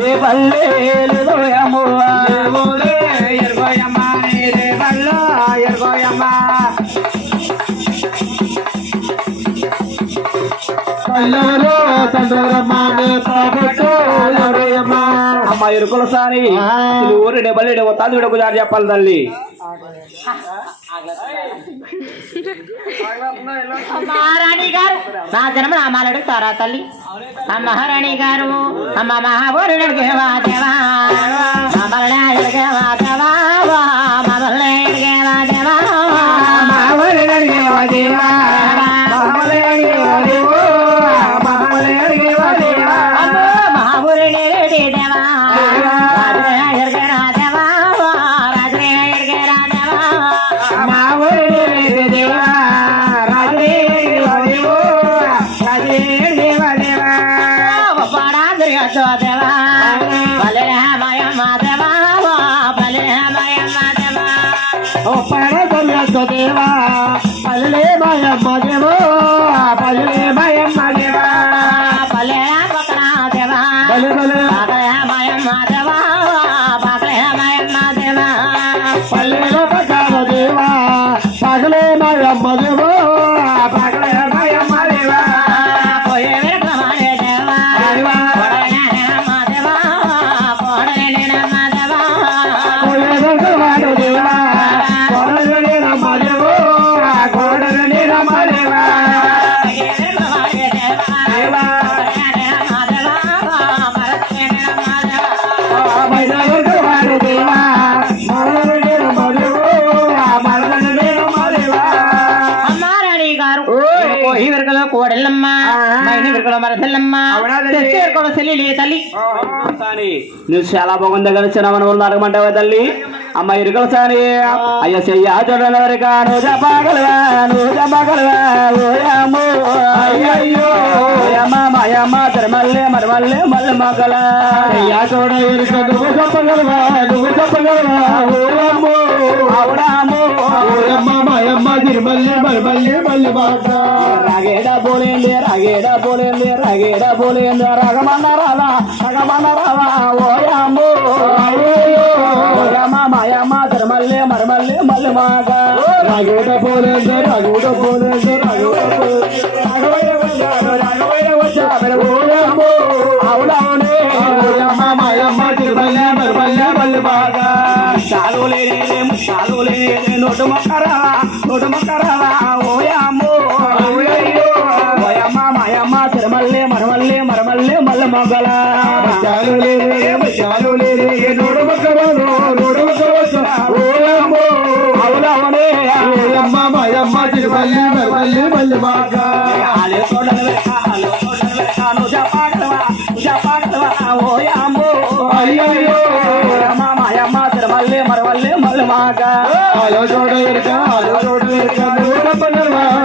ఏ పల్లె ఎరుగోయమ్మ ఎరుగోయమ్మ రే పల్ల ఎరుగోయమ్మ అమ్మ ఎరుకుల సారి ఊరి డెబ్బలు తాది విడకు జారి చెప్పాలి తల్లి మహారాణి గారు నా జన్మ నామాలు అడుగుతారా తల్లి ఆ మహారాణి గారు అమ్మ మహాబోరుడు అడిగేవా దేవా మమ్మల్ని అడిగేవా దేవా మమ్మల్ని అడిగేవా దేవా మహాబోరుడు అడిగేవా దేవా మమ్మల్ని అడిగేవా దేవా మమ్మల్ని అడిగేవా దేవా మహాబోరుడు దేవా రాజులే అడిగేరా దేవా రాజులే అడిగేరా దేవా మహాబోరుడు దేవా రాజులే అడిగేవా దేవా రాజులే అడిగేవా దేవా పాడా దుర్గతో దేవా బలే మాయమ్మ దేవా బలే మాయమ్మ దేవా ఓ పాడా దుర్గతో దేవా బలే మాయమ్మ దేవా బలే మాయమ్మ దేవా బలే పక్కన దేవా బలే బలే బాగలే మాయమ్మ దేవా బాగలే మాయమ్మ దేవా పల్లెలో పకాల దేవా పగలే మాయమ్మ దేవా పగలే మాయమ్మ దేవా పోయే వెరకమాడే దేవా కొడలే నేనమ్మ దేవా కొడలే నేనమ్మ దేవా కోడలు దేవా కోడలు రమ్మ దేవా కోడలు రమ్మ దేవా పోయే వెరకమాడే దేవా కొడలే నేనమ్మ దేవా మరలే నేనమ్మ దేవా మైదారు దేవా మరణ రమ్మ దేవా మరణ రమ్మ దేవా అమ్మారాణి గారు కోహి వెరకలో కోడెల్లమ్మ మైని వెరకలో మరదల్లమ్మ తెచ్చే వెరకలో సెల్లి తల్లి నువ్వు చాలా బాగుంది కలిసిన మనం నరకమంటావా తల్లి అమ్మ ఇరుకల సాని అయ్య చెయ్య చూడలవరికా నువ్వు చెప్పగలవా ఓయమ్మో అయ్యయ్యో ఓయమ్మ మాయమ్మ తిరుమల్లే మరమల్లే మల్లె మొక్కల అయ్యా చూడ ఇరుక నువ్వు చెప్పగలవా ఓయమ్మో అవుడామో ఓయమ్మ మాయమ్మ తిరుమల్లే మరమల్లే మల్లె మొక్క రాగేడా పోలేంది రగమన్న రావా ఓయమ్మో ఓయమ్మ మాయమ్మ తిరుమల్లే మరమల్లే మల్లె మొక్క రాగేడ పోలేంది అవునవునే ఓయమ్మ మాయమ్మ తిరుమల్లే మరమల్లే మల్లె మొక్క చాలు లేదే నోటు మొక్కరావా ఓయమ్మో ఓయమ్మ మాయమ్మ తిరుమల్లే మరమల్లే మల్లె మొగ్గల చాలు లేదే నోటు మొక్కరావా ఓయమ్మో అవునవునే ఓయమ్మ మాయమ్మ తిరుమల్లే మరమల్లే మల్లె మొగ్గ ఆలే తోడల వెరకాను చెప్పగలవా ఓయమ్మో అయ్యయ్యో ఓయమ్మ మాయమ్మ తిరుమల్లే మరమల్లే మల్లె మొగ్గ ఆలో చూడ వెరక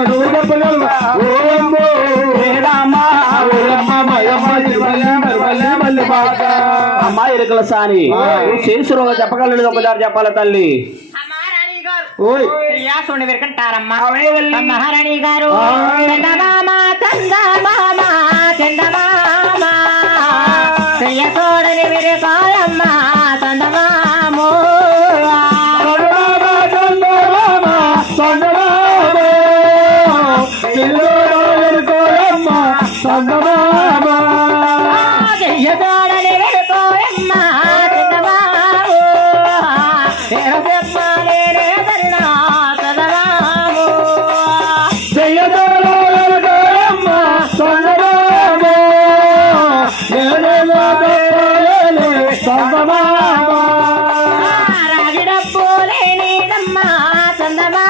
నువ్వు చెప్పగలవా ఓయమ్మో రేడమ్మా ఓయమ్మ మాయమ్మ తిరుమల్లే మరమల్లే మల్లె మొగ్గ అమ్మ ఇరుకల సాని శేషురుగా చెప్పగలడు ఒకసారి చెప్పాలి తల్లి ఓయ్ చూడండి వెరకంటారమ్మా మహారాణి గారు చందమామ చూడని వెరకాయమ్మ చందమామో చూడని వెరకోయమ్మ చందమామో రాగిడబ్బోలేనిదమ్మా చందమా